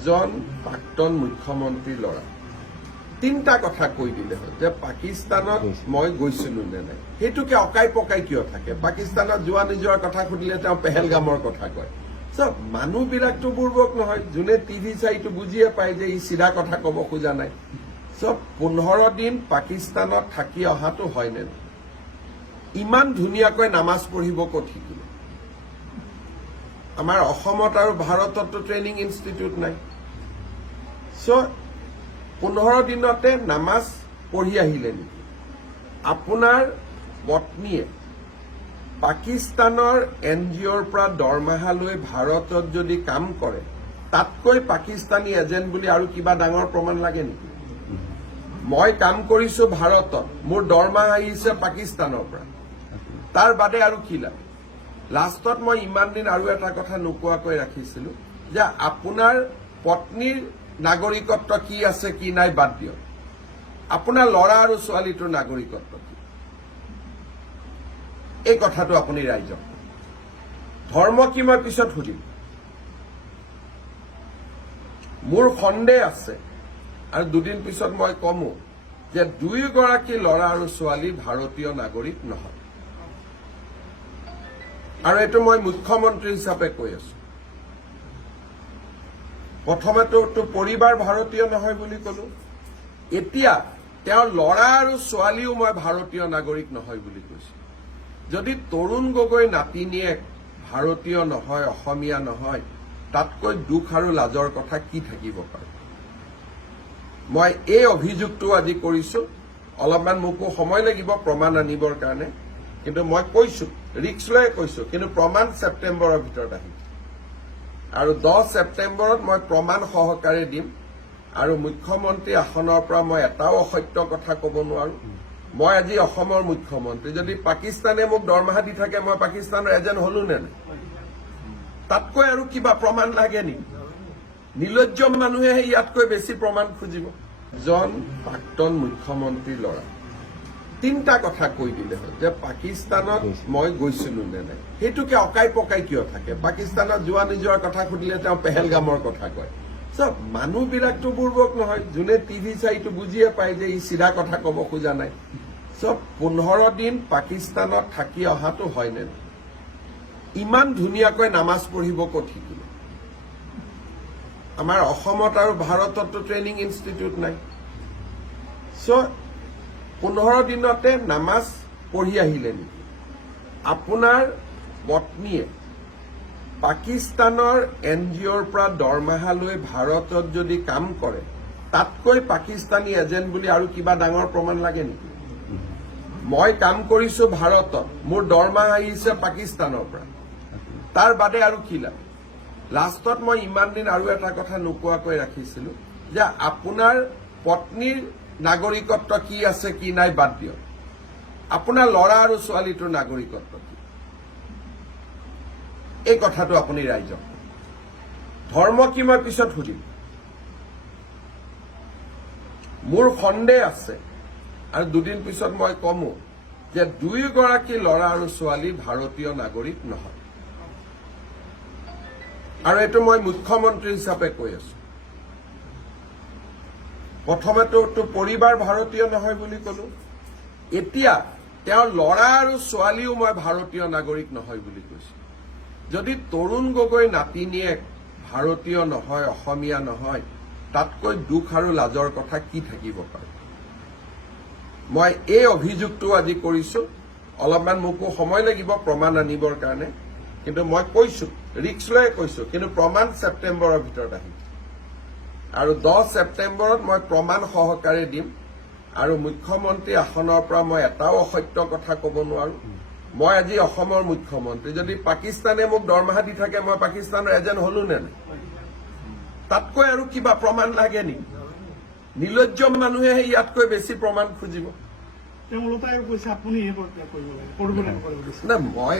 এজন প্ৰাক্তন মুখ্যমন্ত্ৰীৰ ল'ৰা তিনিটা কথা কৈ দিলে হয় যে পাকিস্তানত মই গৈছিলো নে নাই, সেইটোকে অকাই পকাই কিয় থাকে। পাকিস্তানত যোৱা নিজৰ কথা সুধিলে তেওঁ পেহেলগামৰ কথা কয়। চব মানুহবিলাকতো বুৰ্বক নহয়, যোনে টিভি চাইটো বুজিয়ে পায় যে ই চিধা কথা ক'ব খোজা নাই। চব 15 দিন পাকিস্তানত থাকি অহাটো হয়নে? ইমান ধুনীয়াকৈ নামাজ পঢ়িব ক'ত শিকিলে? আমাৰ অসমত আৰু ভাৰততো ট্ৰেইনিং ইনষ্টিটিউট নাই। চ' 15 দিনতে নামাজ পঢ়ি আহিলে নেকি? আপোনাৰ পত্নীয়ে পাকিস্তানৰ NGOৰ পৰা দৰমহা লৈ ভাৰতত যদি কাম কৰে, তাতকৈ পাকিস্তানী এজেণ্ট বুলি আৰু কিবা ডাঙৰ প্ৰমাণ লাগে নেকি? মই কাম কৰিছো ভাৰতত, মোৰ দৰমহা আহিছে পাকিস্তানৰ পৰা, তাৰ বাদে আৰু কি লাগে? লাষ্টত মই ইমান দিন আৰু এটা কথা নোকোৱাকৈ ৰাখিছিলো যে আপোনাৰ পত্নীৰ নাগৰিকত্ব কি আছে কি নাই বাদ দিয়ক, আপোনাৰ ল'ৰা আৰু ছোৱালীটোৰ নাগৰিকত্ব কি, এই কথাটো আপুনি ৰাইজক। ধৰ্ম কি মই পিছত সুধিম। মোৰ সন্দেহ আছে আৰু দুদিন পিছত মই কমো যে দুয়োগৰাকী ল'ৰা আৰু ছোৱালী ভাৰতীয় নাগৰিক নহয়। আৰু এইটো মই মুখ্যমন্ত্ৰী হিচাপে কৈ আছো। প্ৰথমেতো পৰিবাৰ ভাৰতীয় নহয় বুলি কলো, এতিয়া তেওঁৰ ল'ৰা আৰু ছোৱালীও মই ভাৰতীয় নাগৰিক নহয় বুলি কৈছো। যদি তৰুণ গগৈ নাতিনীয়েক ভাৰতীয় নহয়, অসমীয়া নহয়, তাতকৈ দুখ আৰু লাজৰ কথা কি থাকিব পাৰে? মই এই অভিযোগটো আজি কৰিছো। অলপমান মোকো সময় লাগিব প্ৰমাণ আনিবৰ কাৰণে, কিন্তু মই কৈছো, ৰিক্স লৈ কৈছো, কিন্তু প্ৰমাণ ছেপ্টেম্বৰৰ ভিতৰত আহিব। আৰু 10 ছেপ্টেম্বৰত মই প্ৰমাণ সহকাৰে দিম। আৰু মুখ্যমন্ত্ৰী আসনৰ পৰা মই এটাও অসত্য কথা ক'ব নোৱাৰো। মই আজি অসমৰ মুখ্যমন্ত্ৰী, যদি পাকিস্তানে মোক দৰমহা দি থাকে মই পাকিস্তানৰ এজেণ্ট হলো নে নাই? তাতকৈ আৰু কিবা প্ৰমাণ লাগে নেকি? নিৰ্লজ্জ মানুহে ইয়াতকৈ বেছি প্ৰমাণ খুজিব। এজন প্ৰাক্তন মুখ্যমন্ত্ৰীৰ ল'ৰা তিনিটা কথা কৈ দিলে হয় যে পাকিস্তানত মই গৈছিলো নে নাই, সেইটোকে অকাই পকাই কিয় থাকে। পাকিস্তানত যোৱা নিজৰ কথা সুধিলে তেওঁ পেহেলগামৰ কথা কয়। চব মানুহবিলাকতো বুৰ্বক নহয়, যোনে টিভি চাইটো বুজিয়ে পায় যে ই চিধা কথা ক'ব খোজা নাই। চব 15 দিন পাকিস্তানত থাকি অহাটো হয়নে? ইমান ধুনীয়াকৈ নামাজ পঢ়িব ক'ত শিকিলে? আমাৰ অসমত আৰু ভাৰততো ট্ৰেইনিং ইনষ্টিটিউট নাই। চ' 15 দিনতে নামাজ পঢ়ি আহিলে নেকি? আপোনাৰ পত্নীয়ে পাকিস্তানৰ NGOৰ পৰা দৰমহা লৈ ভাৰতত যদি কাম কৰে, তাতকৈ পাকিস্তানী এজেণ্ট বুলি আৰু কিবা ডাঙৰ প্ৰমাণ লাগে নেকি? মই কাম কৰিছো ভাৰতত, মোৰ দৰমহা আহিছে পাকিস্তানৰ পৰা, তাৰ বাদে আৰু কি লাগে? লাষ্টত মই ইমান দিন আৰু এটা কথা নোকোৱাকৈ ৰাখিছিলো যে আপোনাৰ পত্নীৰ নাগৰিকত্ব কি আছে কি নাই বাদ দিয়ক, আপোনাৰ ল'ৰা আৰু ছোৱালীটোৰ নাগৰিকত্ব কি, এই কথাটো আপুনি ৰাইজক। ধৰ্ম কি মই পিছত সুধিম। মোৰ সন্দেহ আছে আৰু দুদিন পিছত মই কমো যে দুয়োগৰাকী ল'ৰা আৰু ছোৱালী ভাৰতীয় নাগৰিক নহয়। আৰু এইটো মই মুখ্যমন্ত্ৰী হিচাপে কৈ আছো। প্ৰথমেতো পৰিবাৰ ভাৰতীয় নহয় বুলি কলো, এতিয়া তেওঁৰ ল'ৰা আৰু ছোৱালীও মই ভাৰতীয় নাগৰিক নহয় বুলি কৈছো। যদি তৰুণ গগৈ নাতিনীয়েক ভাৰতীয় নহয়, অসমীয়া নহয়, তাতকৈ দুখ আৰু লাজৰ কথা কি থাকিব পাৰে? মই এই অভিযোগটো আজি কৰিছো। অলপমান মোকো সময় লাগিব প্ৰমাণ আনিবৰ কাৰণে, কিন্তু মই কৈছো, ৰিক্স লৈ কৈছো, কিন্তু প্ৰমাণ ছেপ্টেম্বৰৰ ভিতৰত আহিব। আৰু 10 ছেপ্টেম্বৰত মই প্ৰমাণ সহকাৰে দিম। আৰু মুখ্যমন্ত্ৰী আসনৰ পৰা মই এটাও অসত্য কথা ক'ব নোৱাৰো। মই আজি অসমৰ মুখ্যমন্ত্ৰী, যদি পাকিস্তানে মোক দৰমহা দি থাকে মই পাকিস্তানৰ এজেণ্ট হলো নে নাই? তাতকৈ আৰু কিবা প্ৰমাণ লাগে নেকি? নিৰ্লজ্জ মানুহে ইয়াতকৈ বেছি প্ৰমাণ খুজিব। তেওঁ ওলোটাই কৈছে আপুনি কৰিব লাগে, না মই